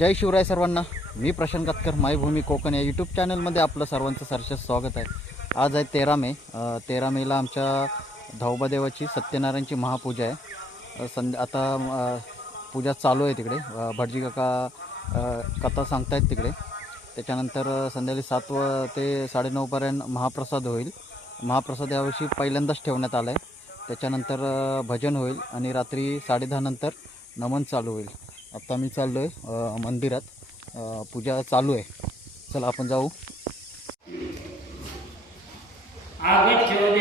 जय शिवराय सर्वांना. मी प्रशांत कातकर मायभूमी कोकण या यूट्यूब चॅनलमध्ये आपलं सर्वांचं सरसेस स्वागत आहे. आज आहे तेरा मे. तेरा मेला आमच्या धावबादेवाची सत्यनारायणची महापूजा आहे. संध आता पूजा चालू आहे तिकडे. भटजी काका कथा सांगतायत तिकडे. त्याच्यानंतर संध्याकाळी सात व ते साडेनऊपर्यंत महाप्रसाद होईल. महाप्रसाद यावर्षी पहिल्यांदाच ठेवण्यात आला आहे त्याच्यानंतर भजन होईल आणि रात्री साडेदहा नंतर नमन चालू होईल. आत्ता मी चाललो आहे मंदिरात. पूजा चालू आहे. चला आपण जाऊ. आगच्छते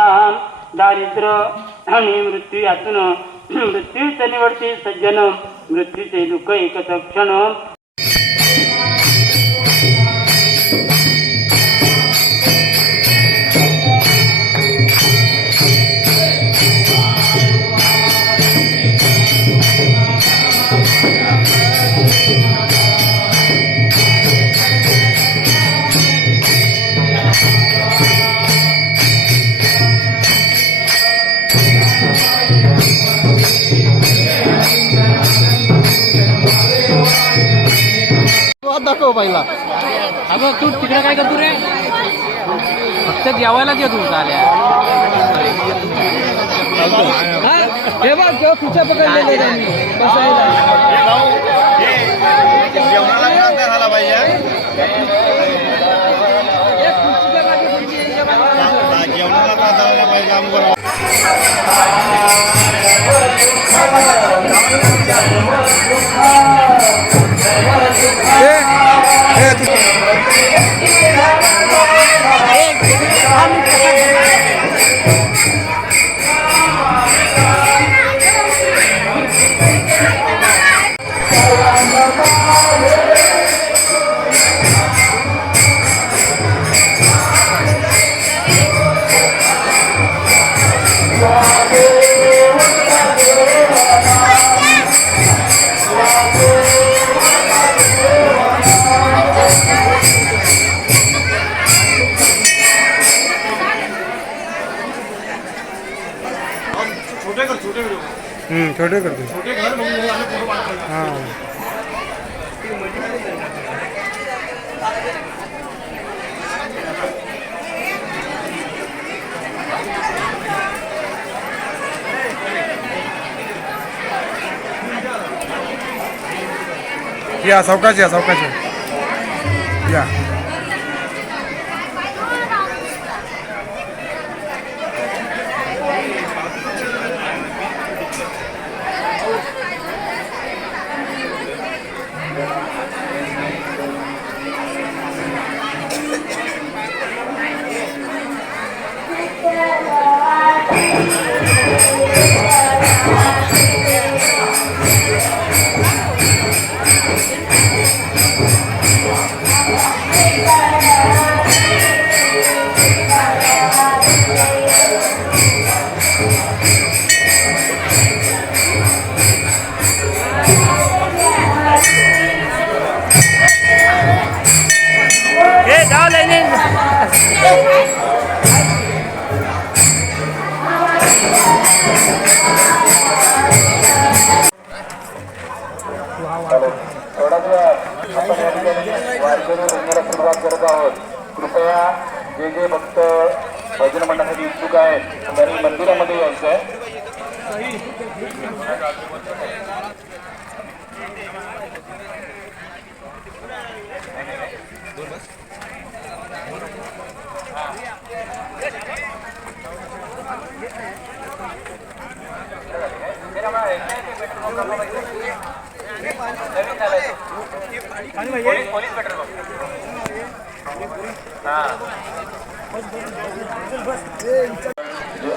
सर्वदा दारिद्र्य आणि मृत्यू यातून. मृत्यूचे निवडते सज्जन मृत्यूचे दुःख एकच क्षण. अगं तू तिकडे काय करतो रे? फक्त जेवायला ये तू चाल्या हे बघ तेव्हा खुच्या पकडलेले त्यांनी. बसायला. जेवणाला काय झाला पाहिजे छोटे करते. हां. या सावकाश या सावकाश या.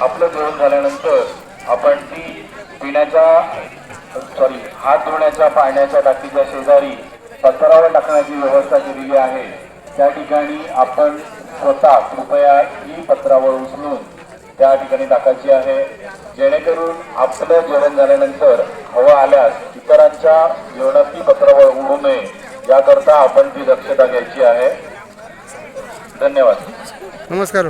आपलं जेवण झाल्यानंतर आपण ती पिण्याच्या सॉरी हात धुण्याच्या पाण्याच्या टाकीच्या शेजारी पत्रावर टाकण्याची व्यवस्था केलेली आहे. त्या ठिकाणी आपण स्वतः कृपया ही पत्रावळ उचलून त्या ठिकाणी टाकायची आहे. जेणेकरून आपलं जेवण झाल्यानंतर हवा आल्यास इतरांच्या जेवणाची पत्रावर उडू नये याकरता आपण ती दक्षता घ्यायची आहे. धन्यवाद. नमस्कार.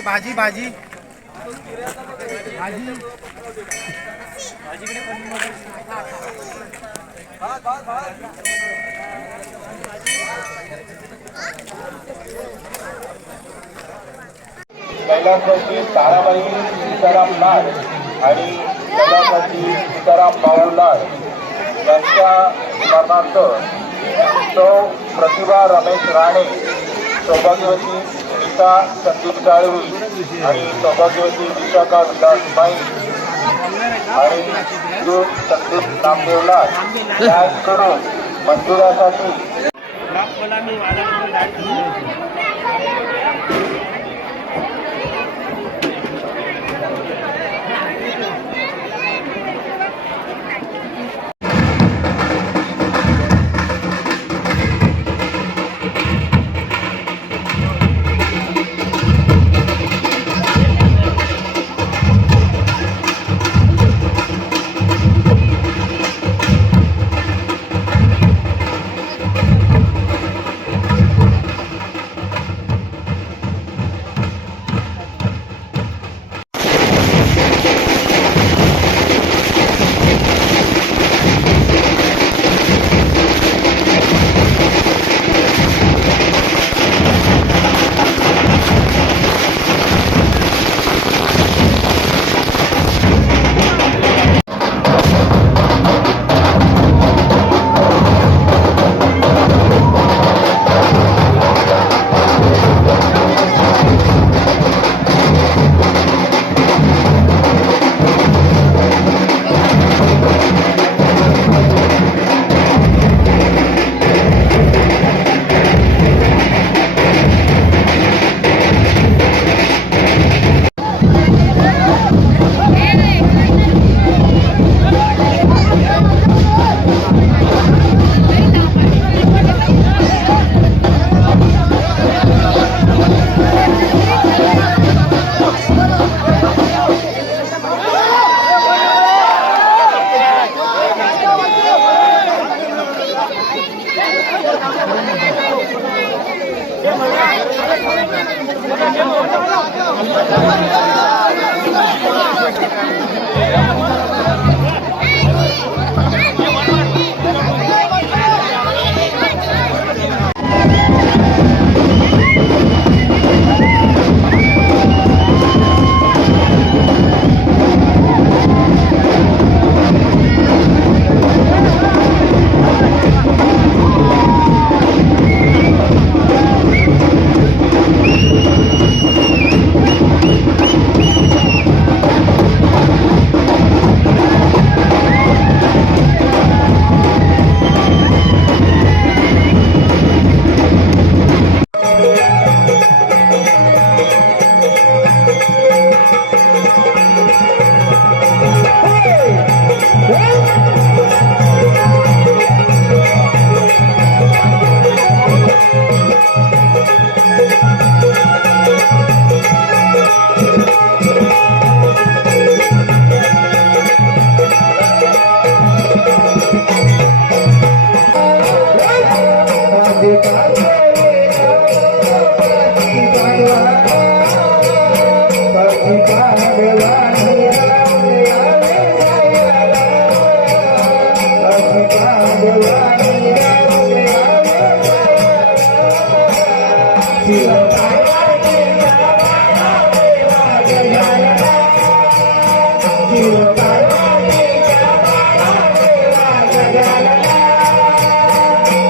भाजी भाजी. कैलासवासी ताराबाई सीताराम लाड आणि कैलासवासी सीताराम भाऊ लाड यांच्या स्मरणार्थ सौ प्रतिभा रमेश राणे सौभाग्यवती सुनीता संदीप जाळवी आणि सौभाग्यवती विशाखा विलास बाई आणि युग संदीप नामदेव लाड यांकडून मंजुरासाठी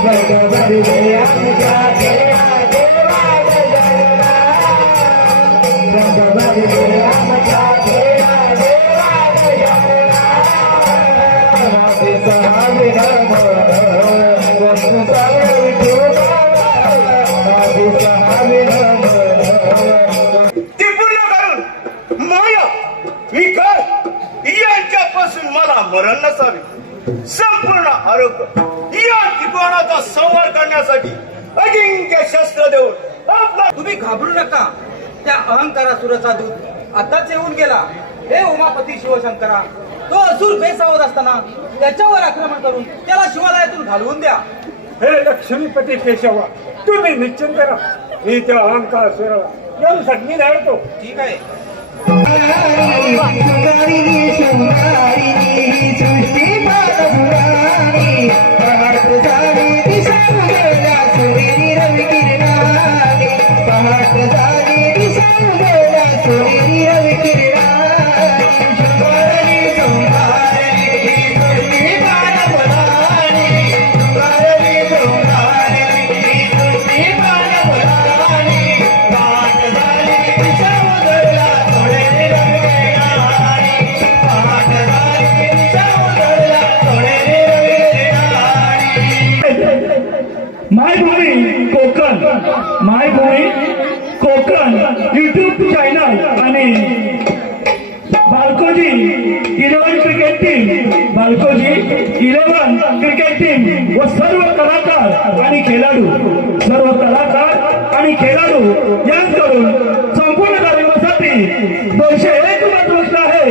पून कर पसंदि माना वरण संपूर्ण आरोग्य या त्रिकोणाचा संहार करण्यासाठी अजिंक्य शस्त्र देऊन आपला तुम्ही घाबरू नका. त्या अहंकारासुराचा दूत आताच येऊन गेला. हे उमापती शिवशंकरा तो असुर बेसावत असताना त्याच्यावर आक्रमण करून त्याला शिवालयातून घालवून द्या. हे लक्ष्मीपती केशवा तुम्ही निश्चिंत राहा. मी त्या अहंकार सुराला येऊन मी धाडतो. ठीक आहे. मायभूमी कोकण. मायभूमी कोकण. युट्यूब चॅनल आणि Balkoji eleven cricket team Balkoji eleven cricket team व सर्व कलाकार आणि खेळाडू. सर्व कलाकार आणि खेळाडू यांकडून संपूर्ण कार्यक्रमासाठी दोनशे एक मत आहे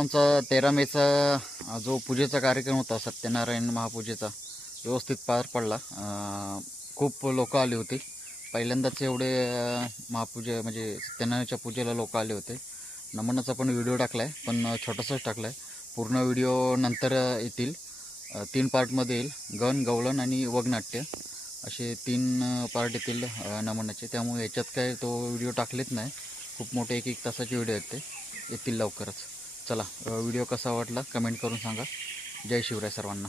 आमचा तेरा मेचा जो पूजेचा कार्यक्रम होता सत्यनारायण महापूजेचा व्यवस्थित पार पडला. खूप लोक आली होती. पहिल्यांदाच एवढे महापूजे म्हणजे सत्यनारायणच्या पूजेला लोक आले होते. नमनाचा पण व्हिडिओ टाकला आहे पण छोटासाच टाकला आहे पूर्ण व्हिडिओ नंतर येतील. तीन पार्टमध्ये येईल. गण गवळण आणि वगनाट्य. असे तीन पार्ट येतील नमनाचे. त्यामुळे याच्यात काय तो व्हिडिओ टाकलेच नाही. खूप मोठे एक एक तासाचे व्हिडिओ आहेत ते. येतील लवकरच. चला व्हिडिओ कसा वाटला कमेंट करून सांगा. जय शिवराय सर्वांना.